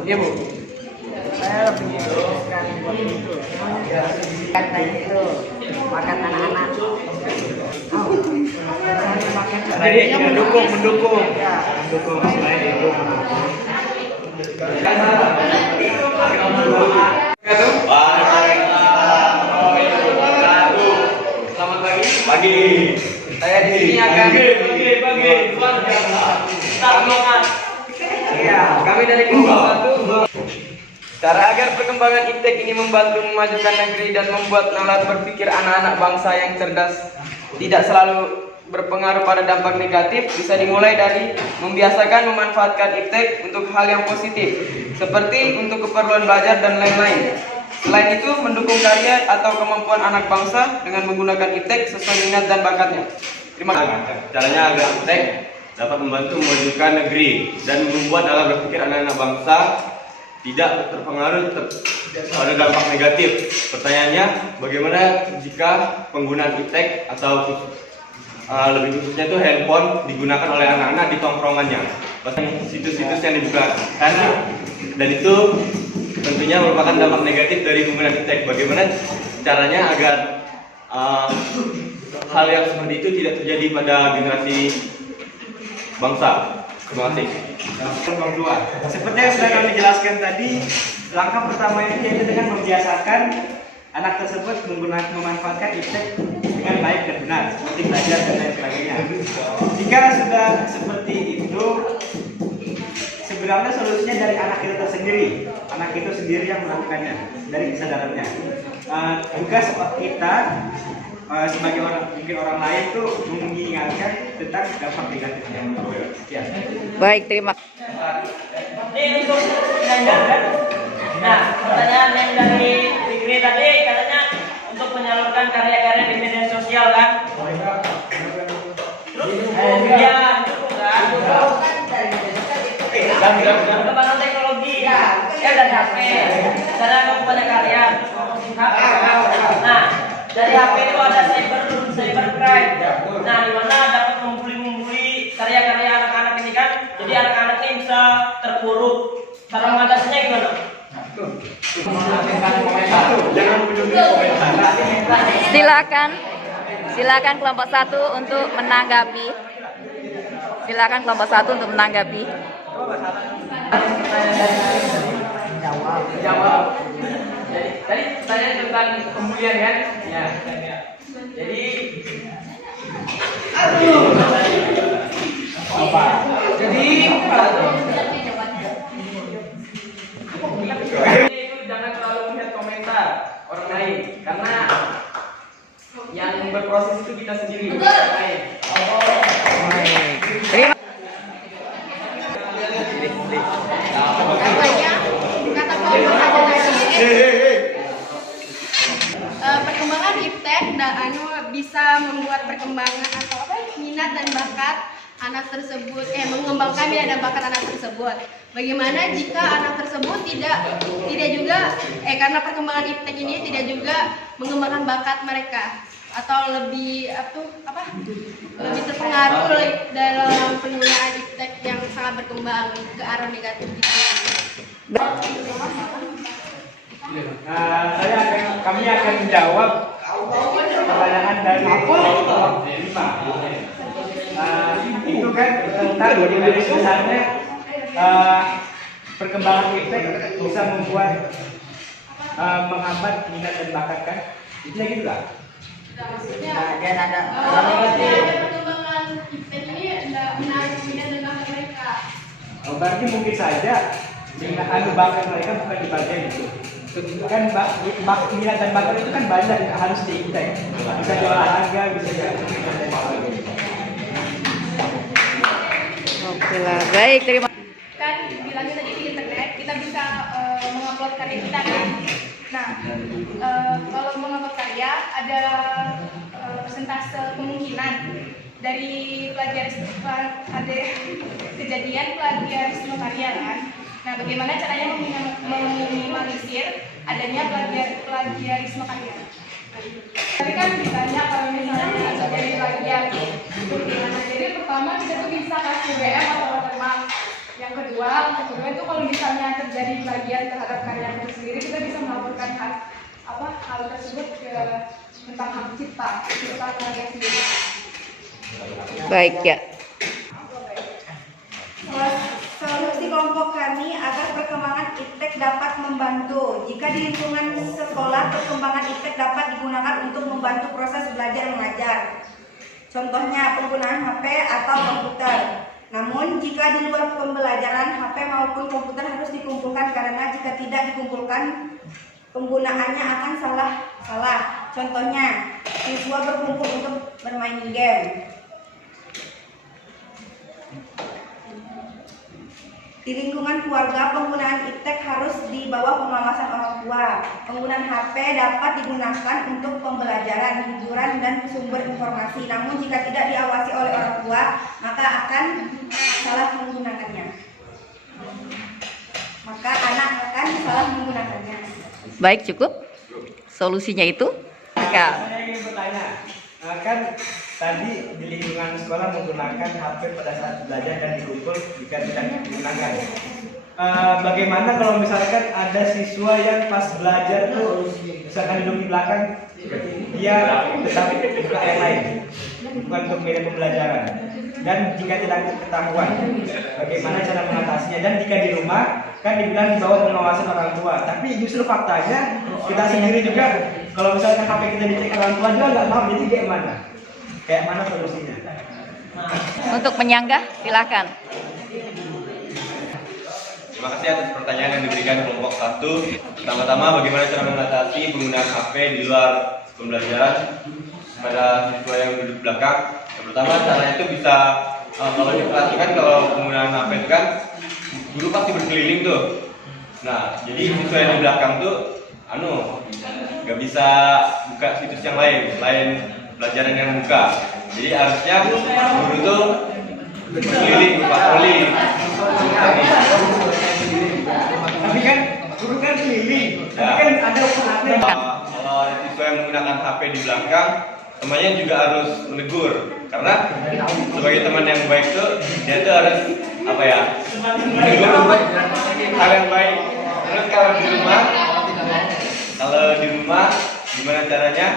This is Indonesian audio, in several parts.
Iya Bu, saya lebih suka itu kata itu makan anak-anak. Jadi mendukung selain itu. Selamat pagi. Saya di sini akan kami dari kelompok 1. Cara agar perkembangan iptek ini membantu memajukan negeri dan membuat nalar berpikir anak-anak bangsa yang cerdas tidak selalu berpengaruh pada dampak negatif, bisa dimulai dari membiasakan memanfaatkan iptek untuk hal yang positif, seperti untuk keperluan belajar dan lain-lain. Selain itu, mendukung karya atau kemampuan anak bangsa dengan menggunakan iptek sesuai minat dan bakatnya. Terima kasih. Caranya agar iptek dapat membantu memajukan negeri dan membuat nalar berpikir anak-anak bangsa tidak terpengaruh pada dampak negatif. Pertanyaannya, bagaimana jika penggunaan iptek atau lebih khususnya itu handphone digunakan oleh anak-anak di tongkrongannya, bahkan situs-situs yang dibuka, dan itu tentunya merupakan dampak negatif dari penggunaan iptek. Bagaimana caranya agar hal yang seperti itu tidak terjadi pada generasi bangsa? Terima kasih. Nomor 2. Seperti yang sudah kami jelaskan tadi, langkah pertama itu yaitu dengan membiasakan anak tersebut memanfaatkan iptek dengan baik dan benar, seperti belajar dan lain sebagainya. Jika sudah seperti itu, sebenarnya solusinya dari anak itu sendiri yang melakukannya, dari kesadarannya. Tugas kita sebagai orang lain itu mengingatkan tentang dampak negatifnya. Ya. Baik, terima kasih. Ini untuk menyandarkan. Nah, pertanyaan yang dari Fikri tadi katanya untuk menyalurkan karya-karya di media sosial kan? Terus ya, cukup kan? Perkembangan teknologi, ya dan HP. Karena kamu banyak karya. Nah, dari HP itu ada cybercrime. Nah, di mana dapat membuli karya-karya anak-anak ini kan? Jadi anak-anak ini bisa terpuruk. Cara mengatasinya gimana? Silakan kelompok 1 untuk menanggapi. Jawab. Jadi tadi pertanyaan tentang pembulian kan? Ya. Jadi apa? Jadi itu jangan terlalu melihat komentar orang lain, karena yang berproses itu kita sendiri, bukan orang lain. Terima. Perkembangan iptek bisa membuat perkembangan atau minat dan bakat anak tersebut, mengembangkan minat dan bakat anak tersebut. Bagaimana jika anak tersebut tidak juga karena perkembangan iptek ini tidak juga mengembangkan bakat mereka atau lebih lebih terpengaruh dalam penggunaan iptek yang sangat berkembang ke arah negatif gitu. Kami akan menjawab pertanyaan dari kelompok 5. Itu kan tentang dari misalnya perkembangan iptek bisa membuat menghambat minat dan bakat kan? Itu gitu kan? Dan ada perkembangan iptek ini menarik minat dan bakat mereka. Berarti mungkin saja bakat mereka bukan di bagian itu. Kan minat dan bakat itu kan banyak, harus di iptek. Bisa di olahraga, bisa di Oke lah, baik, terima kasih. Kan bilangnya tadi di internet kita bisa mengupload karya kita kan. Nah, kalau mengupload karya ada persentase kemungkinan dari plagiarisme, ada kejadian plagiarisme karya kan. Nah, bagaimana caranya meminimalisir adanya plagiarisme karya? Tadi kan ditanya kalau misalnya terjadi plagiat, gimana? Jadi pertama kita tuh bisa kasih WM atau watermark. Yang kedua itu kalau misalnya terjadi plagiat terhadap karya kita sendiri, kita bisa melaporkan hal tersebut ke tentang hak cipta karya sendiri. Baik ya. Solusi kelompok kami agar perkembangan iptek dapat membantu. Jika di lingkungan sekolah, perkembangan iptek dapat digunakan untuk membantu proses belajar mengajar. Contohnya penggunaan HP atau komputer. Namun jika di luar pembelajaran, HP maupun komputer harus dikumpulkan karena jika tidak dikumpulkan, penggunaannya akan salah. Contohnya, siswa berkumpul untuk bermain game. Di lingkungan keluarga, penggunaan iptek harus di bawah pengawasan orang tua. Penggunaan HP dapat digunakan untuk pembelajaran, hiburan, dan sumber informasi. Namun jika tidak diawasi oleh orang tua, maka akan salah menggunakannya. Baik, cukup. Solusinya itu? Ya. Saya ingin bertanya, kan tadi di lingkungan sekolah menggunakan HP pada saat belajar dan dikumpul jika tidak digunakan. Bagaimana kalau misalkan ada siswa yang pas belajar tuh misalkan duduk di belakang, dia tetap buka yang lain, bukan untuk media pembelajaran. Dan jika tidak ketahuan, bagaimana cara mengatasinya? Dan jika di rumah, kan dibilang di bawah pengawasan orang tua. Tapi justru faktanya kita sendiri juga, kalau misalkan HP kita dicek orang tua juga nggak mau. Jadi kayak mana solusinya? Untuk menyanggah, silakan. Terima kasih atas pertanyaan yang diberikan kelompok 1. Pertama-tama, bagaimana cara mengatasi penggunaan HP di luar pembelajaran pada siswa yang duduk belakang? Yang pertama, caranya itu bisa kalau diperhatikan, kalau penggunaan HP itu kan guru pasti berkeliling tuh. Nah, jadi siswa yang di belakang tuh nggak bisa buka situs yang lain selain pelajaran yang buka. Jadi harusnya guru tuh berkeliling, patroli. Tapi kan guru kan keliling, tapi kan ada ukurannya. Kalau siswa yang menggunakan HP di belakang, temannya juga harus menegur, karena sebagai teman yang baik tuh dia tuh harus menegur hal yang baik. Terus kalau di rumah gimana caranya?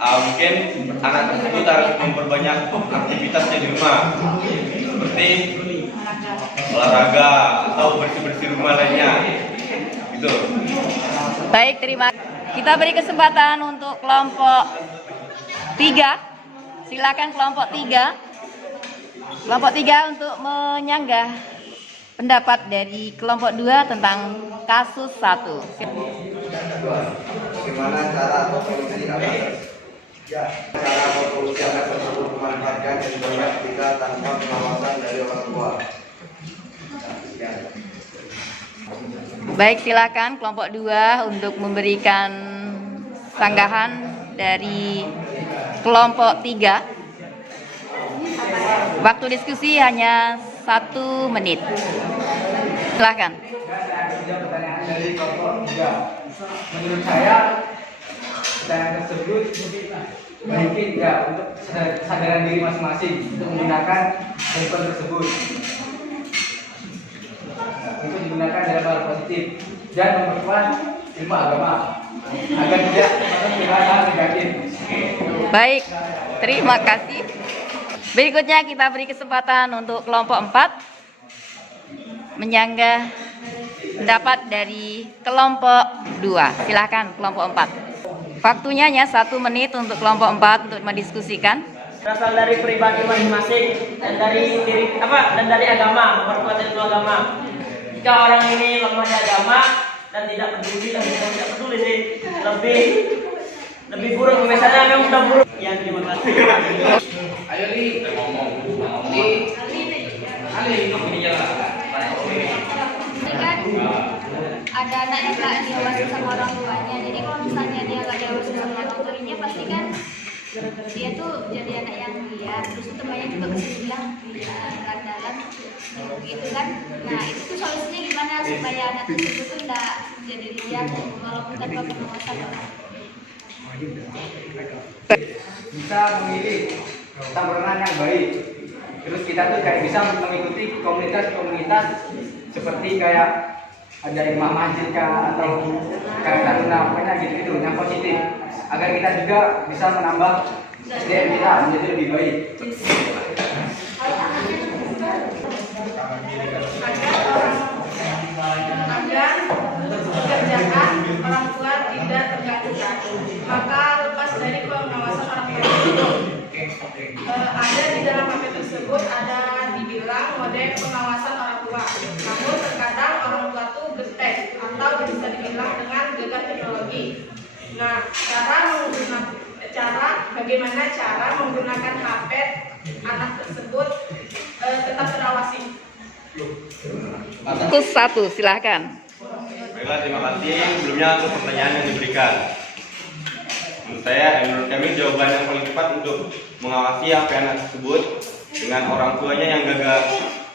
Mungkin anak tersebut harus memperbanyak aktivitasnya di rumah, seperti olahraga atau bersih-bersih rumah lainnya. Gitu. Baik, terima kasih. Kita beri kesempatan untuk kelompok 3. Silakan kelompok 3. Kelompok 3 untuk menyanggah pendapat dari kelompok 2 tentang kasus 1. Bagaimana cara atau solusi agar tersebut memanfaatkan internet kita tanpa pengawasan dari orang tua? Baik, silakan kelompok 2 untuk memberikan sanggahan dari kelompok 3. Waktu diskusi hanya 1 menit. Silakan. Pertanyaan dari kelompok 3. Menurut saya pertanyaan tersebut mungkin ya untuk kesadaran diri masing-masing untuk menggunakan handphone tersebut untuk digunakan dalam hal positif dan memperkuat ilmu agama agar tidak masuk ke hal negatif. Baik, terima kasih. Berikutnya kita beri kesempatan untuk kelompok 4 menyanggah pendapat dari kelompok 2. Silakan kelompok 4. Waktunya hanya 1 menit untuk kelompok 4 untuk mendiskusikan. Berasal dari pribadi masing-masing dan dari dari agama, memperkuat ilmu agama. Jika orang ini lemah di agama dan tidak peduli sih, lebih buruk, misalnya memang sudah buruk. Ya, terima kasih. Ayo Li, Ada anak yang nggak diawasi sama orang tuanya. Jadi kalau misalnya dia nggak diawasi sama orang tuanya, pasti kan dia tuh jadi anak yang liar, terus temannya juga bisa bilang berandalan gitu kan. Nah itu tuh solusinya gimana supaya anak tersebut tuh enggak jadi liar walaupun tanpa pengawasan orang. Bisa memilih tampilan yang baik. Terus kita tuh kayak bisa mengikuti komunitas-komunitas seperti kayak ada imam masjid kah atau kayak taruna pokoknya gitu-gitu yang positif agar kita juga bisa menambah SDM kita menjadi lebih baik. Agar pekerjaan orang tua tidak terganggu, maka lepas dari pengawasan orang tua tersebut, ada di dalam HP tersebut ada dibilang model pengawasan orang tua. Namun terkadang orang tua tuh gaptek atau bisa dibilang dengan gegap teknologi. Nah, bagaimana cara menggunakan HP anak tersebut tetap terawasi. Fokus 1, silahkan. Baiklah, terima kasih sebelumnya untuk pertanyaan yang diberikan. Menurut kami jawaban yang paling tepat untuk mengawasi HP anak tersebut dengan orang tuanya yang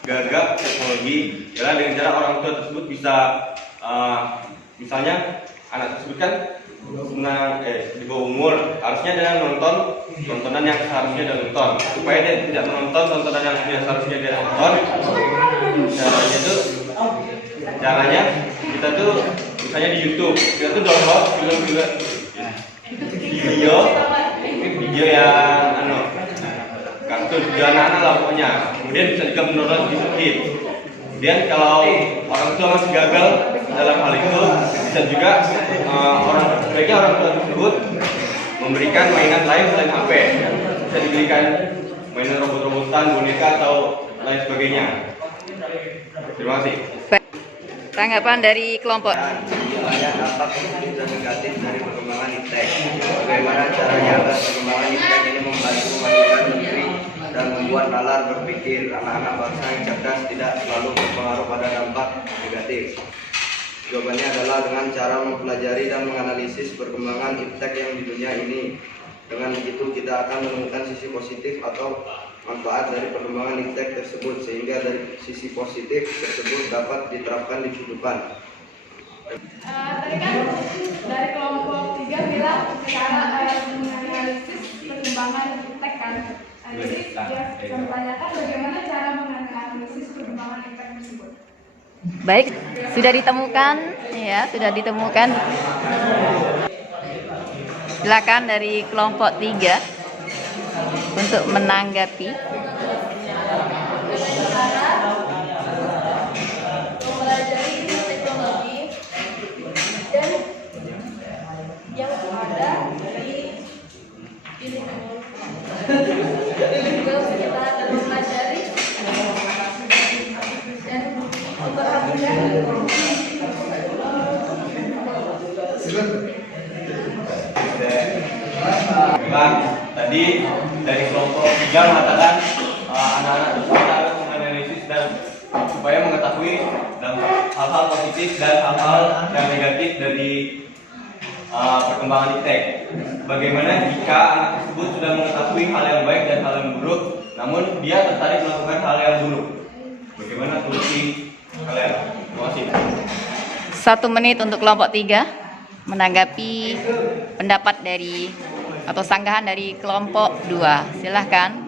gagap teknologi adalah dengan cara orang tua tersebut bisa misalnya anak tersebut kan di bawah umur harusnya dia nonton tontonan yang seharusnya dia nonton, supaya dia tidak menonton tontonan yang seharusnya dia nonton. Caranya kita tuh misalnya di YouTube kita tuh download video yang kartun video anak-anak lah pokoknya. Kemudian bisa juga mendownload di Kemudian kalau orang tua masih gagal dalam hal itu, bisa juga sebaiknya orang tua tersebut memberikan mainan lain selain HP. Bisa diberikan mainan robot-robotan, boneka atau lain sebagainya. Terima kasih. Tanggapan dari kelompok. Nilainya dampak positif dan negatif dari perkembangan iptek. Bagaimana caranya agar perkembangan iptek ini membantu memajukan negeri dan membuat nalar berpikir anak-anak bangsa yang cerdas tidak selalu berpengaruh pada dampak negatif. Jawabannya adalah dengan cara mempelajari dan menganalisis perkembangan iptek yang di dunia ini. Dengan begitu kita akan menemukan sisi positif atau manfaat dari perkembangan iptek tersebut, sehingga dari sisi positif tersebut dapat diterapkan di kehidupan. Tadi kan dari kelompok 3 bilang cara menganalisis perkembangan iptek kan. Jadi dia mempertanyakan bagaimana cara menganalisis perkembangan iptek tersebut. Baik, sudah ditemukan ya, sudah ditemukan. Silakan dari kelompok 3 untuk menanggapi. Mempelajari ilmu teknologi dan yang ada di lingkungan sekitar dan mempelajari dan memperhatikan. Tadi dari kelompok 3 mengatakan anak-anak tersebut harus menganalisis dan supaya mengetahui hal-hal positif dan hal-hal yang negatif dari perkembangan iptek. Bagaimana jika anak tersebut sudah mengetahui hal yang baik dan hal yang buruk, namun dia tertarik melakukan hal yang buruk? Bagaimana solusi kalian? Terima kasih. 1 menit untuk kelompok 3 menanggapi pendapat dari atau sanggahan dari kelompok 2. Silahkan.